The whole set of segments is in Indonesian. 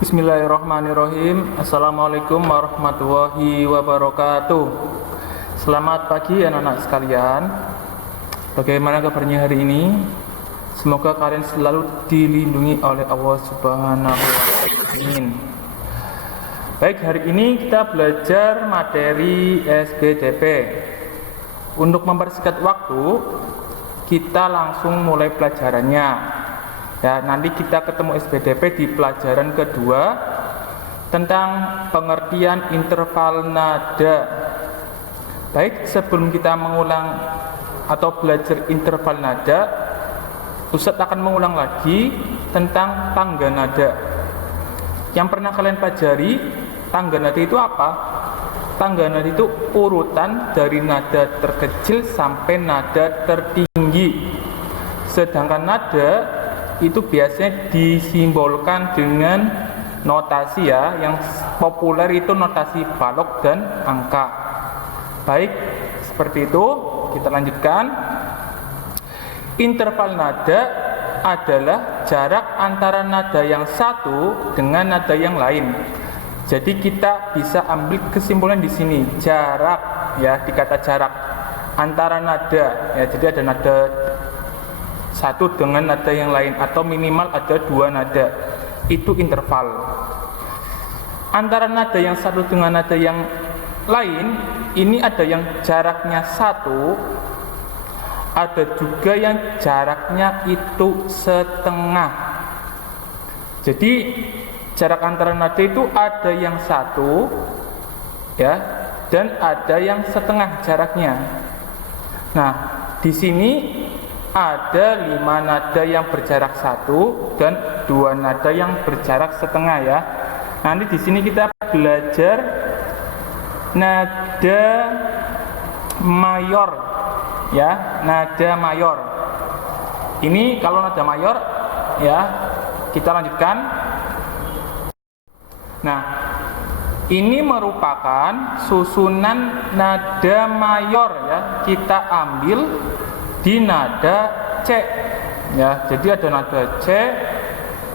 Bismillahirrahmanirrahim. Assalamualaikum warahmatullahi wabarakatuh. Selamat pagi anak-anak sekalian. Bagaimana kabarnya hari ini? Semoga kalian selalu dilindungi oleh Allah Subhanahu wa Ta'ala. Baik, hari ini kita belajar materi SBDP. Untuk mempersingkat waktu, kita langsung mulai pelajarannya. Ya, nanti kita ketemu SBDP di pelajaran kedua tentang pengertian interval nada. Baik, sebelum kita mengulang atau belajar interval nada, Ustadz akan mengulang lagi tentang tangga nada. Yang pernah kalian pelajari, tangga nada itu apa? Tangga nada itu urutan dari nada terkecil sampai nada tertinggi. Sedangkan nada itu biasanya disimbolkan dengan notasi ya, yang populer itu notasi balok dan angka. Baik, seperti itu. Kita lanjutkan. Interval nada adalah jarak antara nada yang satu dengan nada yang lain. Jadi kita bisa ambil kesimpulan di sini, jarak ya, dikata jarak antara nada ya. Jadi ada nada satu dengan nada yang lain atau minimal ada dua nada, itu interval. Antara nada yang satu dengan nada yang lain, ini ada yang jaraknya satu, ada juga yang jaraknya itu setengah. Jadi jarak antara nada itu ada yang satu ya, dan ada yang setengah jaraknya. Nah, di sini ada 5 nada yang berjarak satu dan 2 nada yang berjarak setengah ya. Nanti di sini kita belajar nada mayor ya, nada mayor. Ini kalau nada mayor ya, kita lanjutkan. Nah, ini merupakan susunan nada mayor ya. Kita ambil di nada C ya. Jadi ada nada C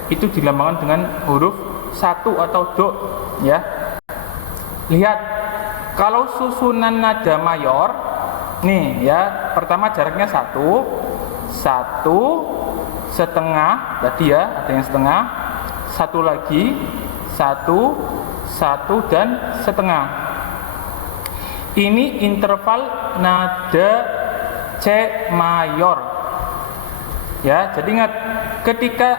itu dilambangkan dengan huruf 1 atau do ya. Lihat, kalau susunan nada mayor nih ya, pertama jaraknya 1 setengah tadi ya, ada yang setengah, 1 lagi 1 dan setengah. Ini interval nada C mayor ya. Jadi ingat, ketika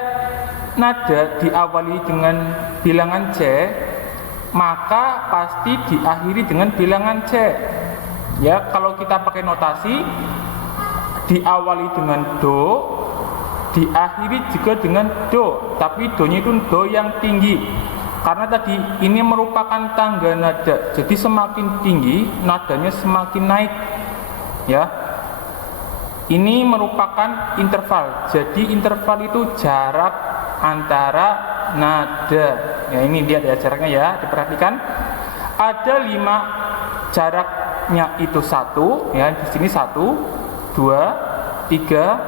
nada diawali dengan bilangan C, maka pasti diakhiri dengan bilangan C ya. Kalau kita pakai notasi, diawali dengan do, diakhiri juga dengan do, tapi do-nya itu do yang tinggi, karena tadi ini merupakan tangga nada. Jadi semakin tinggi nadanya semakin naik ya. Ini merupakan interval. Jadi interval itu jarak antara nada. Ya, ini dia jaraknya ya, diperhatikan. Ada 5 jaraknya itu 1 ya. Di sini 1, 2, 3,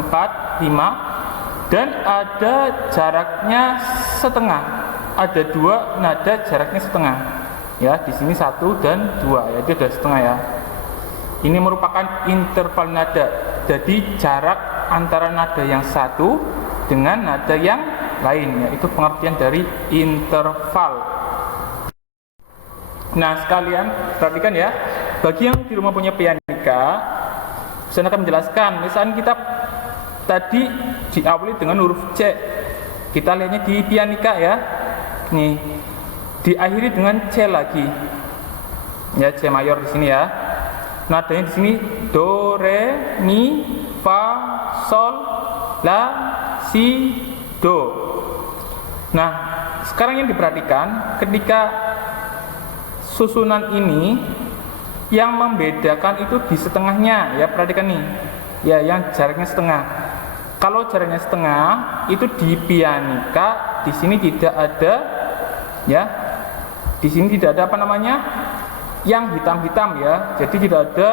4, 5, dan ada jaraknya setengah. Ada 2 nada jaraknya setengah. Ya, di sini 1 dan 2 ya, itu sudah setengah ya. Ini merupakan interval nada. Jadi jarak antara nada yang satu dengan nada yang lain ya. Itu pengertian dari interval. Nah, sekalian perhatikan ya. Bagi yang di rumah punya pianika, saya akan menjelaskan. Misalnya kita tadi diawali dengan huruf C. Kita lihatnya di pianika ya. Nih, diakhiri dengan C lagi. Ya, C mayor di sini ya. Nadanya di sini do, re, mi, fa, sol, la, si, do. Nah, sekarang yang diperhatikan, ketika susunan ini yang membedakan itu di setengahnya ya. Perhatikan nih ya, yang jaraknya setengah. Kalau jaraknya setengah itu di pianika, di sini tidak ada ya. Di sini tidak ada apa namanya, yang hitam-hitam ya. Jadi tidak ada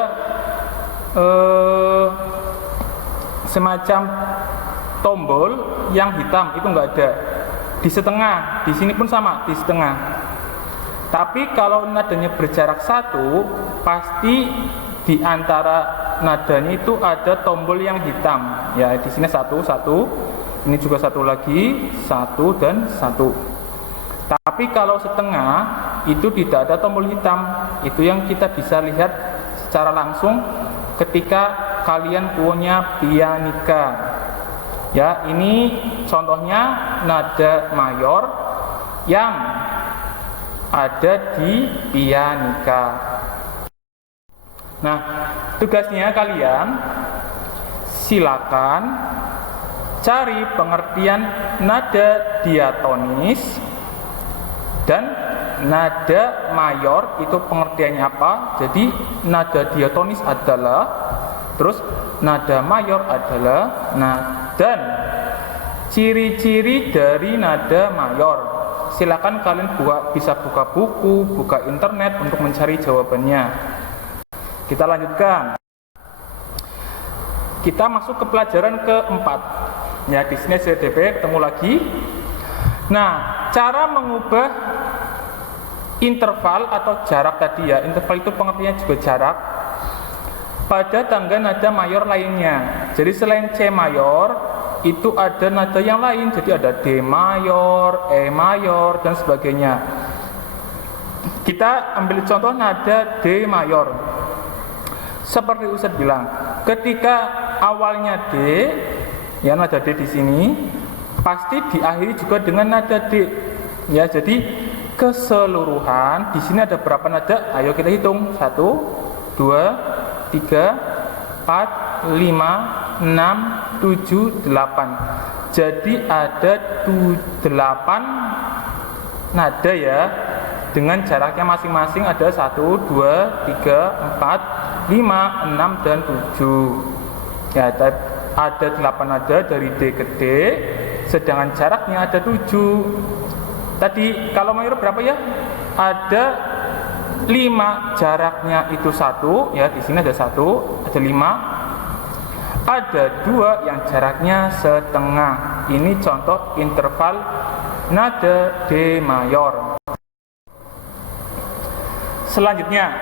semacam tombol yang hitam, itu enggak ada. di setengah. Di sini pun sama, di setengah. Tapi kalau nadanya berjarak 1, pasti di antara nadanya itu ada tombol yang hitam. Ya, di sini 1, 1. Ini juga 1 lagi, 1 dan 1. Tapi kalau setengah itu tidak ada tombol hitam. Itu yang kita bisa lihat secara langsung ketika kalian punya pianika. Ya, ini contohnya nada mayor yang ada di pianika. Nah, tugasnya kalian silakan cari pengertian nada diatonis dan nada mayor itu pengertiannya apa. Jadi nada diatonis adalah, terus nada mayor adalah. Nah, dan ciri-ciri dari nada mayor. Silakan kalian bisa buka buku, buka internet untuk mencari jawabannya. Kita lanjutkan. Kita masuk ke pelajaran keempat. Ya, di sini CDP ketemu lagi. Nah, cara mengubah interval atau jarak tadi ya. Interval itu pengertiannya juga jarak pada tangga nada mayor lainnya. Jadi selain C mayor itu ada nada yang lain. Jadi ada D mayor, E mayor dan sebagainya. Kita ambil contoh nada D mayor. Seperti Ustadz bilang, ketika awalnya D, ya nada D di sini, pasti diakhiri juga dengan nada D. Ya, jadi keseluruhan di sini ada berapa nada? Ayo kita hitung. 1, 2, 3, 4, 5, 6, 7, 8. Jadi ada 8 nada ya, dengan jaraknya masing-masing ada 1, 2, 3, 4, 5, 6, dan 7. Ya, ada 8 nada dari D ke D, sedangkan jaraknya ada 7. Tadi kalau mayor berapa ya? Ada 5, jaraknya itu 1, ya di sini ada 1, ada 5. Ada 2 yang jaraknya setengah. Ini contoh interval nada D mayor. Selanjutnya,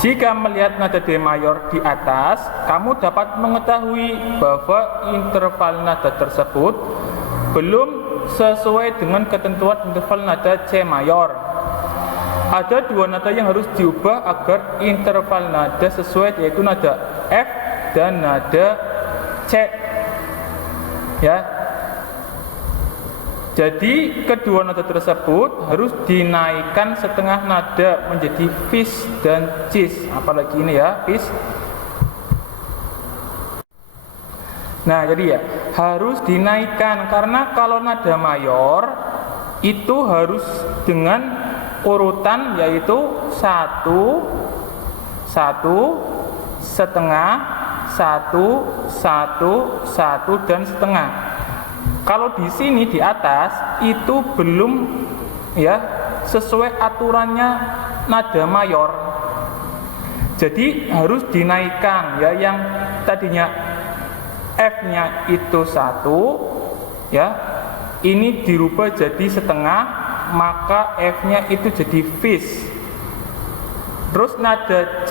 jika melihat nada D mayor di atas, kamu dapat mengetahui bahwa interval nada tersebut belum sesuai dengan ketentuan interval nada C mayor. Ada 2 nada yang harus diubah agar interval nada sesuai, yaitu nada F dan nada C. Ya. Jadi kedua nada tersebut harus dinaikkan setengah nada menjadi fis dan cis. Apalagi ini ya, fis. Nah, jadi ya harus dinaikkan, karena kalau nada mayor itu harus dengan urutan, yaitu 1, 1, setengah, 1, 1, 1 dan setengah. Kalau di sini di atas itu belum ya sesuai aturannya nada mayor. Jadi harus dinaikkan ya, yang tadinya F-nya itu 1 ya, ini dirubah jadi setengah, maka F-nya itu jadi fis. Terus nada C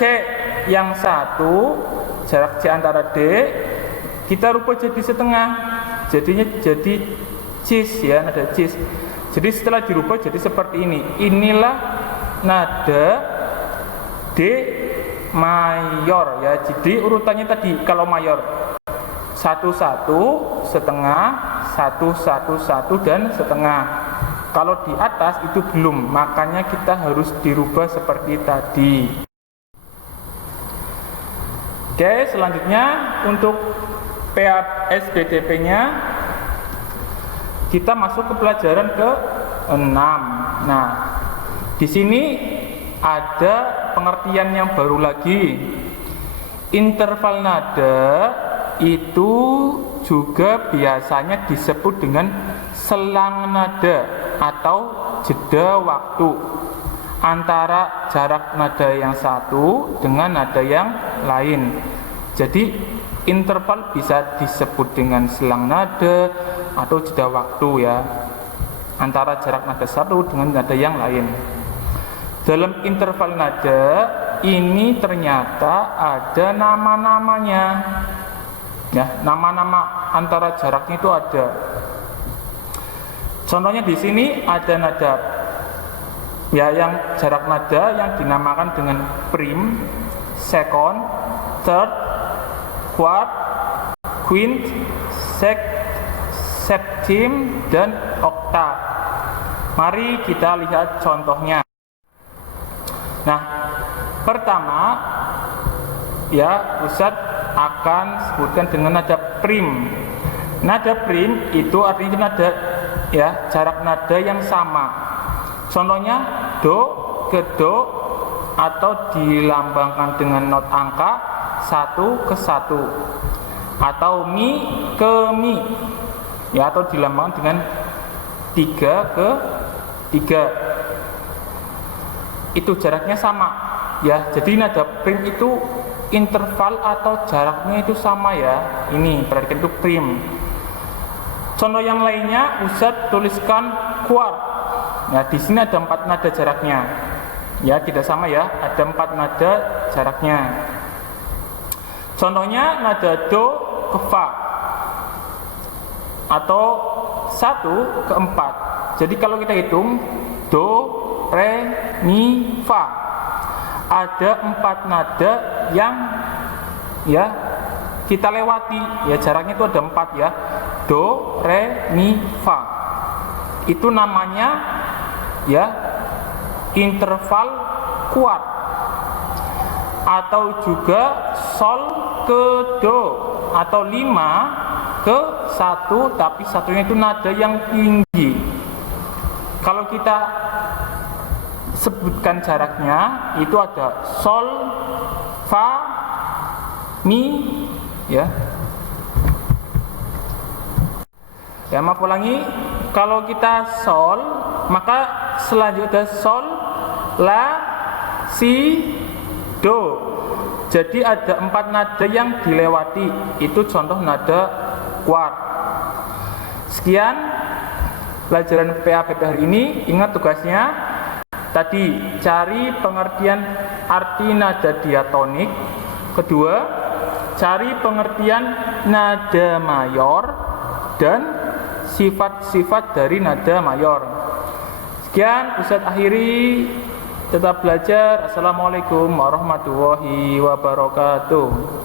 yang 1, jarak C antara D, kita rubah jadi setengah, jadinya jadi cis ya, nada cis. Jadi setelah dirubah jadi seperti ini. Inilah nada D mayor ya. Jadi urutannya tadi kalau mayor 1, 1, setengah, 1, 1, 1 dan setengah. Kalau di atas itu belum, makanya kita harus dirubah seperti tadi. Oke, selanjutnya untuk PASBDP-nya kita masuk ke pelajaran ke-6. Nah, di sini ada pengertian yang baru lagi. Interval nada itu juga biasanya disebut dengan selang nada atau jeda waktu antara jarak nada yang satu dengan nada yang lain. Jadi interval bisa disebut dengan selang nada atau jeda waktu ya. antara jarak nada satu dengan nada yang lain. Dalam interval nada ini ternyata ada nama-namanya. Ya, nama-nama antara jaraknya itu ada. Contohnya di sini ada nada ya yang jarak nada yang dinamakan dengan prim, second, third, quart, quint, septim, dan oktav. Mari kita lihat contohnya. Nah, pertama ya Ustadz akan sebutkan dengan nada prim. Nada prim itu artinya nada ya jarak nada yang sama. Contohnya do ke do atau dilambangkan dengan not angka 1 ke 1 atau mi ke mi ya atau dilambangkan dengan 3 ke 3. Itu jaraknya sama ya. Jadi nada prim itu interval atau jaraknya itu sama ya. Ini perhatikan itu prim. Contoh yang lainnya Ustadz tuliskan quart. Nah di sini ada 4 nada jaraknya. Ya tidak sama ya. Ada 4 nada jaraknya. Contohnya nada do ke fa atau 1 ke 4. Jadi kalau kita hitung do, re, mi, fa, ada 4 nada yang ya kita lewati ya, jaraknya itu ada 4 ya. Do, re, mi, fa. Itu namanya ya interval quart. Atau juga sol ke do atau 5 ke 1 tapi satunya itu nada yang tinggi. Kalau kita sebutkan jaraknya itu ada sol, fa, mi ya. Ya maaf ulangi, kalau kita sol maka selanjutnya sol, la, si, do. Jadi ada 4 nada yang dilewati. Itu contoh nada quart. Sekian pelajaran PABP hari ini. Ingat tugasnya tadi, cari pengertian arti nada diatonik. Kedua, cari pengertian nada mayor dan sifat-sifat dari nada mayor. Sekian Ustadz akhiri. Tetap belajar. Assalamualaikum warahmatullahi wabarakatuh.